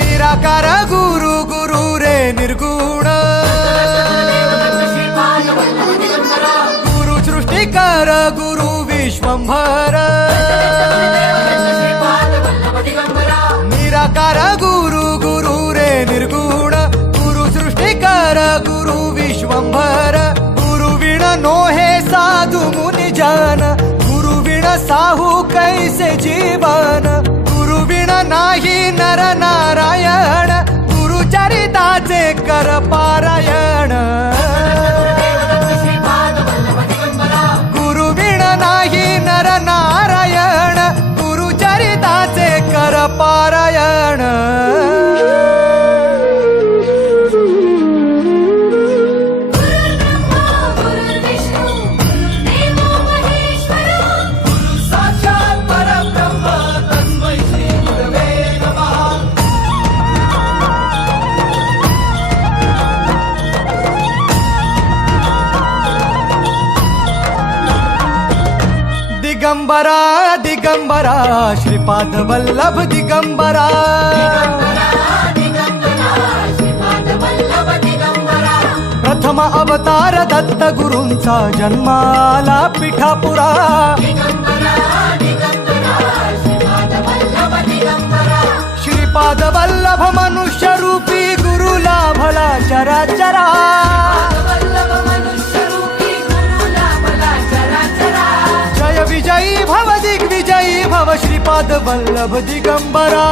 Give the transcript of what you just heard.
निराकार गुरु गुरु रे निर्गुण गुरु सृष्टिकर गुरु विश्वंभर निराकार गुरु गुरु रे निर्गुण गुरु सृष्टिकर गुरु विश्वंभर गुरु विण नोहे साधु मुनि जन गुरु विण साहू कैसे जीवन गुरु विण नाही नर नारायण गुरु चरिताचे कर पारायण गुरु विण नाही नर नारायण गुरु चरिताचे कर पारायण दिगंबरा दिगंबरा श्रीपाद वल्लभ दिगंबरा प्रथम अवतार दत्त गुरूंचा जन्माला पिठापुरा श्रीपाद वल्लभ मनुष्य रूपी गुरु लाभला चराचरा जय विजयी भव दिग्विजयी भव श्रीपाद वल्लभ दिगंबरा